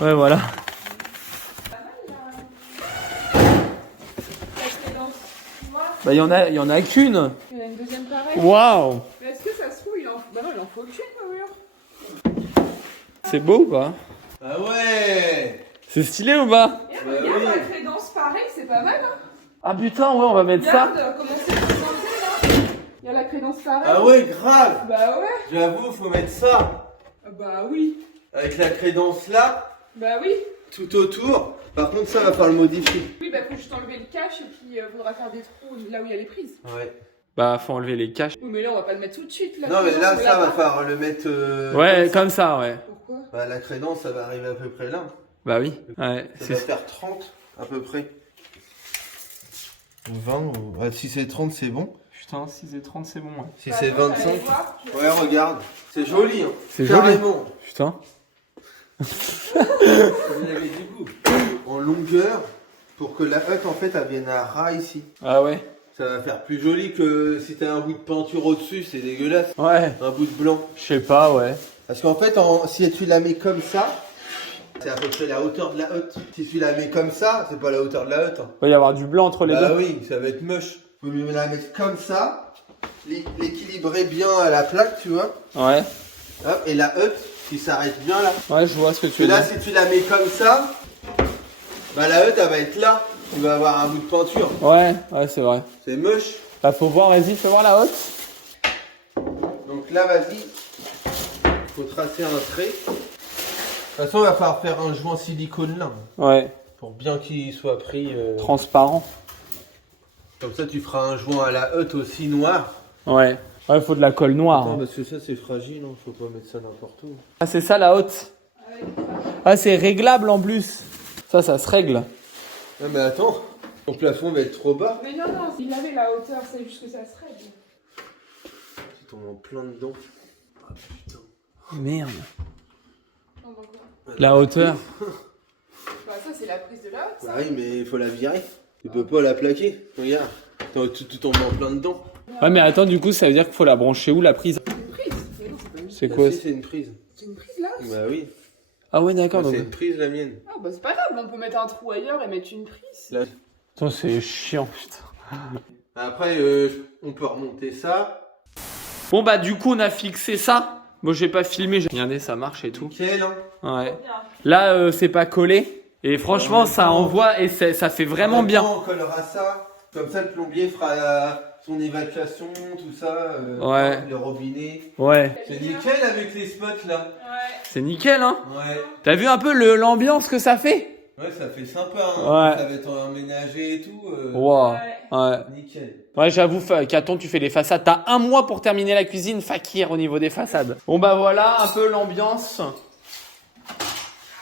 Ouais, voilà. Bah, il y en a qu'une. Il y en a une deuxième pareille. Waouh! Mais est-ce que ça se trouve, il en... Bah non, il en faut qu'une au mur. C'est beau ou pas? Ah ouais! C'est stylé ou pas? Et Bah regarde, oui. la crédence pareil, c'est c'est pas mal, hein. Ah putain, ouais, on va mettre ça. Regarde comment c'est présenté, là. Il y a la crédence pareille. Ah ouais, grave. Bah ouais. J'avoue, faut mettre ça. Bah oui. Avec la crédence là, Bah oui. tout autour. Par contre, ça va falloir le modifier. Oui, bah faut juste enlever le cache et puis faudra faire des trous là où il y a les prises. Ouais. Bah, faut enlever les caches. Oui, mais là, on va pas le mettre tout de suite. Là, Non, mais là, on ça va l'a pas. falloir le mettre. Ouais, comme ça, ouais. Pourquoi? Bah, la crédence, ça va arriver à peu près là. Bah oui. Ouais, Ça c'est va faire 30 à peu près. Ou 20, ou... Ah, si c'est 30, c'est bon. Putain, 6h30, c'est bon, ouais. Si Bah, c'est attends, 25. allez voir. Ouais, regarde. C'est joli, hein. C'est joli. Carrément. Putain. Comme il avait du coup. En longueur, pour que la hutte, en fait, elle vienne à ras ici. Ah ouais. Ça va faire plus joli que si t'as un bout de peinture au-dessus, c'est dégueulasse. Ouais. Un bout de blanc. Je sais pas, ouais. Parce qu'en fait, si tu la mets comme ça, c'est à peu près la hauteur de la hutte. Si tu la mets comme ça, c'est pas la hauteur de la hutte. Il va y avoir du blanc entre les Bah deux. oui, ça va être moche. Faut mieux la mettre comme ça, l'équilibrer bien à la plaque, tu vois. Ouais. Hop, et la hutte qui s'arrête bien là. Ouais, je vois ce que tu Et veux là, dire. si tu la mets comme ça, bah la hutte, elle va être là. Tu vas avoir un bout de peinture. Ouais, ouais, c'est vrai. C'est moche. Bah, faut voir, vas-y, fais voir la haute. Donc là, vas-y. Faut tracer un trait. De toute façon, il va falloir faire un joint silicone là. Ouais. Pour bien qu'il soit pris. Transparent. Comme ça, tu feras un joint à la hutte aussi noir. Ouais. Ouais, faut de la colle noire. Attends, hein. parce que ça, c'est fragile. Hein. Faut pas mettre ça n'importe où. Ah, c'est ça la haute. Ah, c'est réglable en plus. Ça se règle. Non, mais attends. Ton plafond va être trop bas. Mais non, il avait la hauteur, c'est juste que ça se règle. Tu tombes en plein dedans. Ah putain. Merde. Non, donc, ouais. La hauteur. Bah ça, c'est la prise de la haute, ça. Bah oui, mais il faut la virer. Tu peux pas la plaquer. Regarde. Tu tombes en plein dedans. Ouais, mais attends, du coup, ça veut dire qu'il faut la brancher où la prise? C'est une prise. Mais non, c'est pas une... C'est Là, quoi? si, c'est une prise. C'est une prise là. Bah oui. Ah ouais, d'accord. Bah, Donc... c'est une prise la mienne. Ah bah c'est pas grave, on peut mettre un trou ailleurs et mettre une prise. Là. Attends, c'est chiant, putain. Après, on peut remonter ça. Bon, bah, du coup, on a fixé ça. Bon, j'ai pas filmé. Regardez, ça marche et tout. Nickel, hein. Ouais. Là, c'est pas collé. Et franchement, ça envoie et ça fait vraiment En même bien. temps, on collera ça. Comme ça, le plombier fera son évacuation, tout ça. Ouais. Le robinet. Ouais. C'est nickel avec les spots là. Ouais. C'est nickel, hein. Ouais. T'as vu un peu l'ambiance que ça fait? Ouais, ça fait sympa. Hein. Ouais. Ça va être emménagé et tout. Wow. Ouais. Ouais. Nickel. Ouais, j'avoue, Caton, tu fais les façades. T'as un mois pour terminer la cuisine, fakir au niveau des façades. Bon, bah voilà, un peu l'ambiance.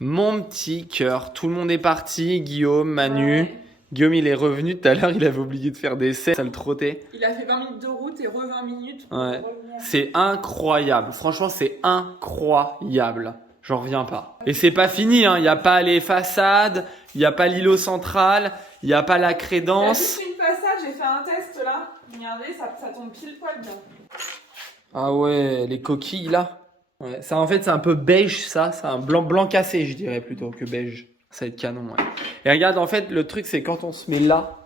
Mon petit cœur, tout le monde est parti. Guillaume, Manu. Ouais. Guillaume, il est revenu tout à l'heure, il avait oublié de faire des scènes, ça le trottait. Il a fait 20 minutes de route et 20 minutes pour Ouais. revenir. C'est incroyable. Franchement, c'est incroyable. J'en reviens pas. Et c'est pas fini, hein. Il n'y a pas les façades, il n'y a pas l'îlot central, il n'y a pas la Il a crédence. juste une façade, j'ai fait un test là. Regardez, ça tombe pile poil bien. Ah ouais, les coquilles là. Ouais, ça en fait, c'est un peu beige ça. C'est un blanc cassé, je dirais plutôt que beige. Ça va être canon, ouais. Et regarde, en fait, le truc, c'est quand on se met là.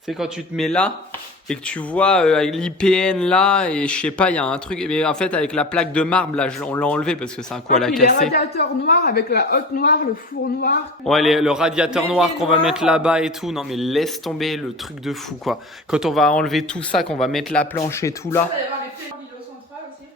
C'est quand tu te mets là et que tu vois avec l'IPN là et je sais pas, il y a un truc. Mais en fait, avec la plaque de marbre là, on l'a enlevé parce que c'est un coup à la Les casser. radiateurs noirs avec la hotte noire, le four noir. Ouais, le radiateur Les noir qu'on va noirs. mettre là-bas et tout. Non, mais laisse tomber le truc de fou, quoi. Quand on va enlever tout ça, qu'on va mettre la planche et tout là. Il va y avoir les pieds dans l'îlot central aussi.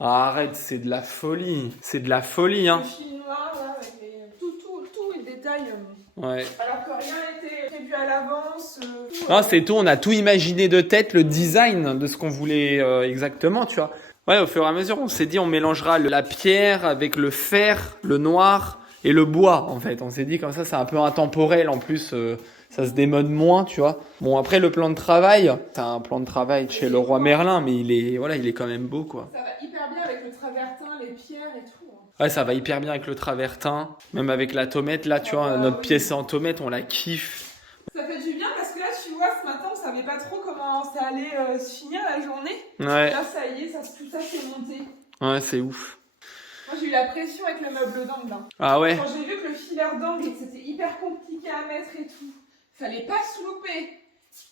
Ah, arrête, c'est de la folie. C'est de la folie, hein. Le fil noir là, avec tout les détails. Ouais. Alors que rien n'était prévu à l'avance. Non, c'est tout. On a tout imaginé de tête, le design de ce qu'on voulait exactement, tu vois. Ouais, au fur et à mesure, on s'est dit, on mélangera la pierre avec le fer, le noir et le bois, en fait. On s'est dit, comme ça, c'est un peu intemporel. En plus, ça se démode moins, tu vois. Bon, après, le plan de travail, t'as un plan de travail chez le roi Merlin, mais il est quand même beau, quoi. Ça va hyper bien avec le travertin, les pierres et tout. Ouais, ça va hyper bien avec le travertin, même avec la tomate. Là, tu vois, notre oui. pièce en tomate, on la kiffe. Ça fait du bien parce que là, tu vois, ce matin, on savait pas trop comment ça allait se finir la journée. Ouais, Là, ça y est, tout ça s'est monté. ouais, c'est ouf. Moi, j'ai eu la pression avec le meuble d'angle. Hein. Ah ouais. Quand j'ai vu que le filaire d'angle, c'était hyper compliqué à mettre et tout, fallait pas se louper.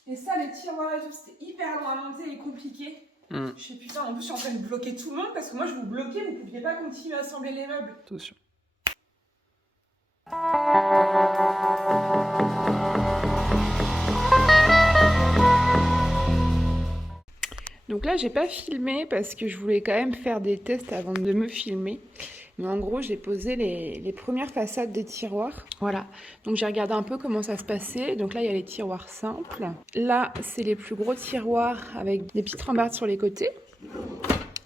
Et ça, les tiroirs et tout, c'était hyper long à monter et compliqué. Je sais putain, en plus, je suis en train de bloquer tout le monde parce que moi, je vous bloquais, vous pouviez pas continuer à assembler les meubles. Attention. Donc là, j'ai pas filmé parce que je voulais quand même faire des tests avant de me filmer. Mais en gros, j'ai posé les premières façades des tiroirs. Voilà. Donc j'ai regardé un peu comment ça se passait. Donc là, il y a les tiroirs simples. Là, c'est les plus gros tiroirs avec des petites rambardes sur les côtés.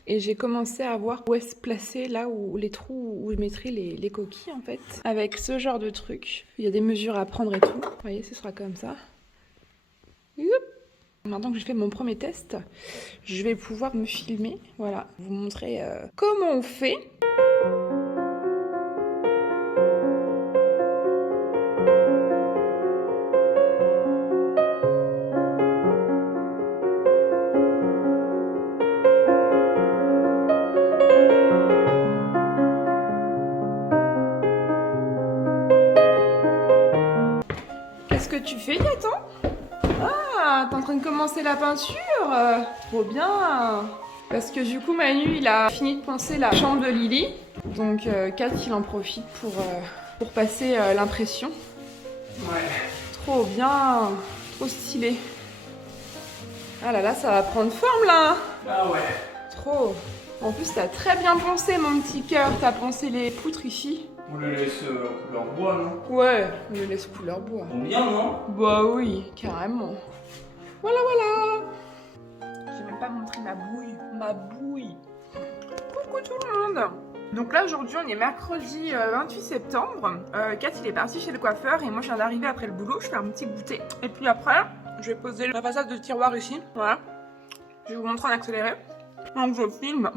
Et j'ai commencé à voir où est-ce placé, là où les trous où je mettrais les coquilles en fait. Avec ce genre de truc. Il y a des mesures à prendre et tout. Vous voyez, ce sera comme ça. Youp. Maintenant que j'ai fait mon premier test, je vais pouvoir me filmer. Voilà, vous montrer comment on fait. Qu'est-ce que tu fais, Gaëtan? Ah, t'es en train de commencer la peinture? Trop bien! Parce que du coup, Manu, il a fini de poncer la chambre de Lily. Donc, Kat, il en profite pour passer l'impression. Ouais. Trop bien! Trop stylé. Ah là là, ça va prendre forme, là! Ah ouais. Trop! En plus, t'as très bien poncé, mon petit cœur. T'as poncé les poutres ici. On le laisse couleur bois, non? Ouais, on le laisse couleur bois. Bien, non? Bah oui, carrément. Voilà, voilà. J'ai même pas montré ma bouille. Ma bouille. Coucou tout le monde. Donc là, aujourd'hui, on est mercredi 28 septembre. Kat, il est parti chez le coiffeur et moi, je viens d'arriver après le boulot. Je fais un petit goûter. Et puis après, je vais poser la façade de tiroir ici. Voilà. Je vais vous montrer en accéléré. Donc, je filme.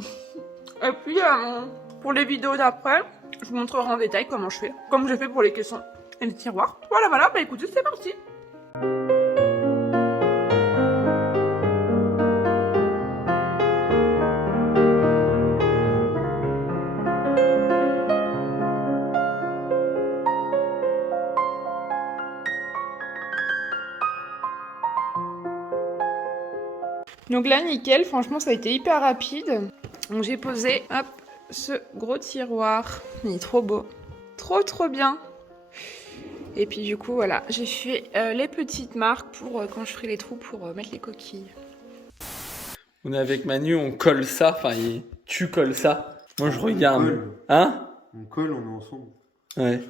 Et puis, pour les vidéos d'après, je vous montrerai en détail comment je fais. Comme j'ai fait pour les caissons et les tiroirs. Voilà, voilà. Bah écoutez, c'est parti. Donc là, nickel, franchement, ça a été hyper rapide. Donc j'ai posé, hop, ce gros tiroir. Il est trop beau. Trop, trop bien. Et puis du coup, voilà, j'ai fait les petites marques pour quand je ferai les trous pour mettre les coquilles. On est avec Manu, on colle ça. Enfin, tu colles ça. Moi, je regarde. colle. Hein? On colle, on est ensemble. Ouais.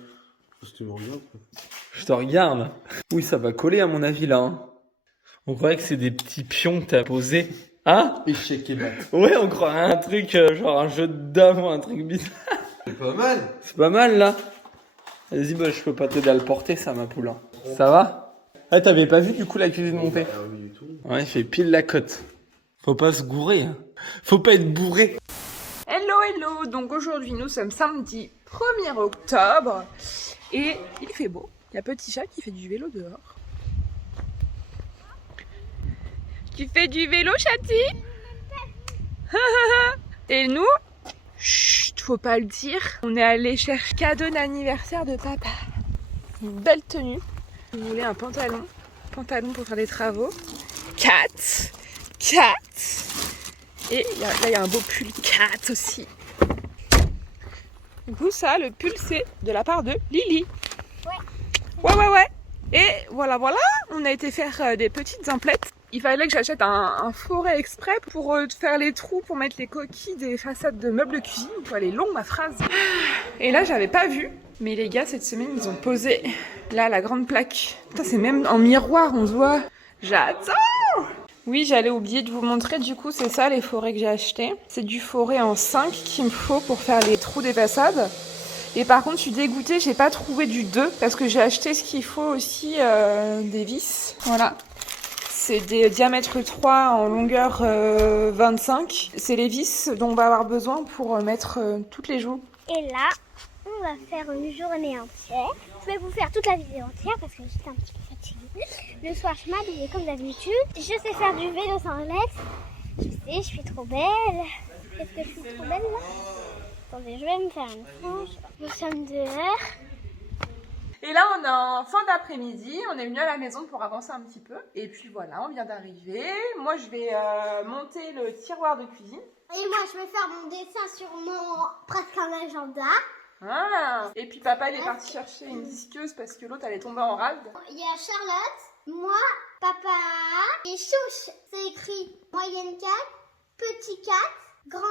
Parce que tu me regardes, quoi. Je te regarde. Oui, ça va coller à mon avis là. Hein. On croirait que c'est des petits pions que t'as posés. Hein? Échec et mat. Ouais, on croirait un truc genre un jeu de dames ou un truc bizarre. C'est pas mal. C'est pas mal là. Vas-y, bah je peux pas t'aider à le porter ça, ma poule. Ça va? Ah, t'avais pas vu du coup la cuisine montée? Ah oui, du tout. Ouais, il fait pile la cote. Faut pas se gourer. Hein. Faut pas être bourré. Hello, hello. Donc aujourd'hui, nous sommes samedi 1er octobre. Et il fait beau. Il y a Petit Chat qui fait du vélo dehors. Tu fais du vélo, Chati? Et nous, chut, faut pas le dire. On est allé chercher cadeau d'anniversaire de papa. Une belle tenue. Vous voulez un pantalon? Pantalon pour faire des travaux. 4. Et là, il y a un beau pull 4 aussi. Du coup, ça, le pull, c'est de la part de Lily. Ouais. Et voilà, on a été faire des petites emplettes. Il fallait que j'achète un foret exprès pour faire les trous, pour mettre les coquilles des façades de meubles de cuisine. Elle est longue, ma phrase. Et là, j'avais pas vu. Mais les gars, cette semaine, ils ont posé, là, la grande plaque. Putain, c'est même en miroir, on se voit. J'attends! Oui, j'allais oublier de vous montrer, du coup, c'est ça, les forêts que j'ai achetés. C'est du forêt en 5 qu'il me faut pour faire les trous des façades. Et par contre, je suis dégoûtée, j'ai pas trouvé du 2 parce que j'ai acheté ce qu'il faut aussi, des vis. Voilà. C'est des diamètres 3 en longueur 25. C'est les vis dont on va avoir besoin pour mettre toutes les joues. Et là, on va faire une journée entière. Je vais vous faire toute la vidéo entière parce que j'étais un petit peu fatiguée. Le soir, je m'habillais comme d'habitude. Je sais faire du vélo sans lettres. Je sais, je suis trop belle. Est-ce que je suis trop belle là? Attendez, je vais me faire une frange. Nous sommes dehors. Et là, on est en fin d'après-midi. On est venu à la maison pour avancer un petit peu. Et puis voilà, on vient d'arriver. Moi, je vais monter le tiroir de cuisine. Et moi, je vais faire mon dessin sur mon presque un agenda. Ah. Et puis papa, il est parti chercher une disqueuse parce que l'autre, elle est tombée en rade. Il y a Charlotte, moi Papa et chouche. C'est écrit moyenne 4, petit 4, grand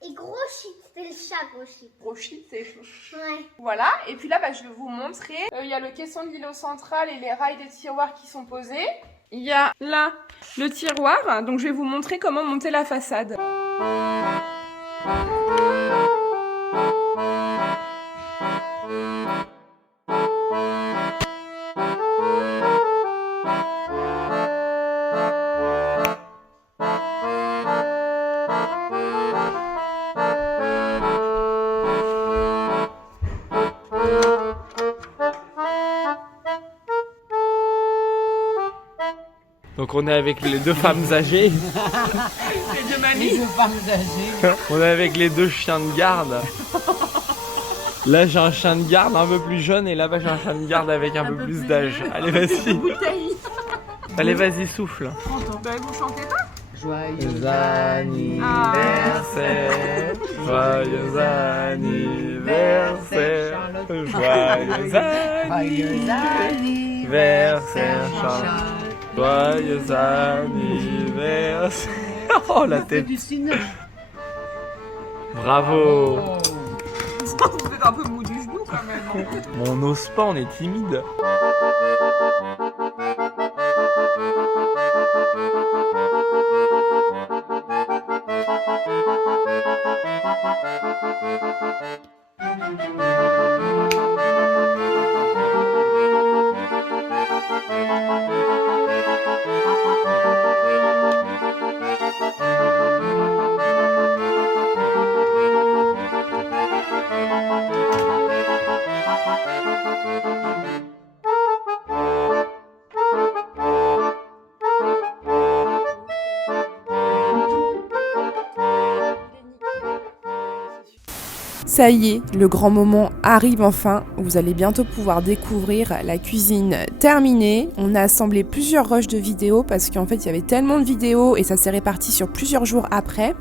4 et gros shit. C'est le chat gros shit. Gros shit, c'est chouche. Ouais. Voilà, et puis là, je vais vous montrer. Il y a le caisson de l'îlot central et les rails des tiroirs qui sont posés. Il y a là le tiroir, donc je vais vous montrer comment monter la façade. Donc on est avec les deux femmes âgées. Les deux mamies. On est avec les deux chiens de garde. Là j'ai un chien de garde un peu plus jeune et là-bas j'ai un chien de garde avec un peu plus d'âge. Allez vas-y. Allez vas-y souffle. Vous chantez pas? Joyeux anniversaire, joyeux anniversaire, joyeux anniversaire Charles. Joyeux anniversaire. Oh la tête. Bravo. Vous êtes un peu mou du genou quand même. On n'ose pas, on est timide. Ça y est, le grand moment arrive enfin. Vous allez bientôt pouvoir découvrir la cuisine terminée. On a assemblé plusieurs rushs de vidéos parce qu'en fait il y avait tellement de vidéos et ça s'est réparti sur plusieurs jours après.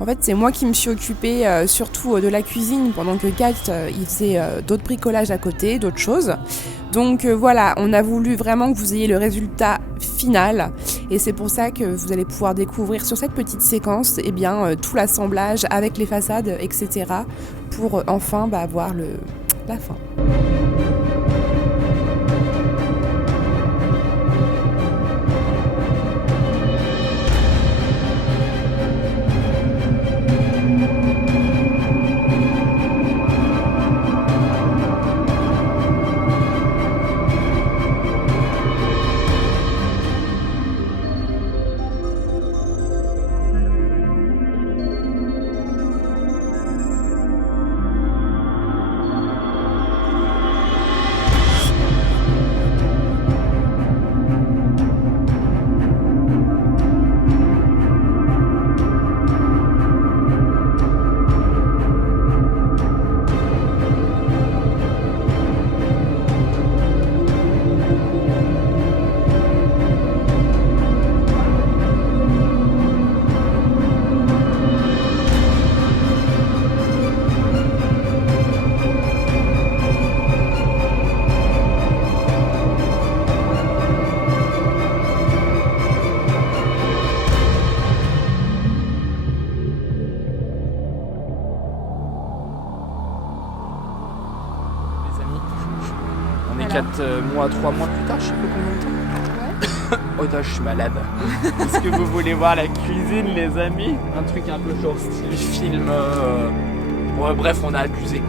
En fait c'est moi qui me suis occupée surtout de la cuisine pendant que Kat il faisait d'autres bricolages à côté, d'autres choses. Donc voilà, on a voulu vraiment que vous ayez le résultat final et c'est pour ça que vous allez pouvoir découvrir sur cette petite séquence tout l'assemblage avec les façades, etc. pour enfin voir la fin. On est 4 mois, 3 mois plus tard, je sais pas combien de temps. Oh non, je suis malade. Est-ce que vous voulez voir la cuisine, les amis? Un truc un peu genre style film. Bref, on a abusé.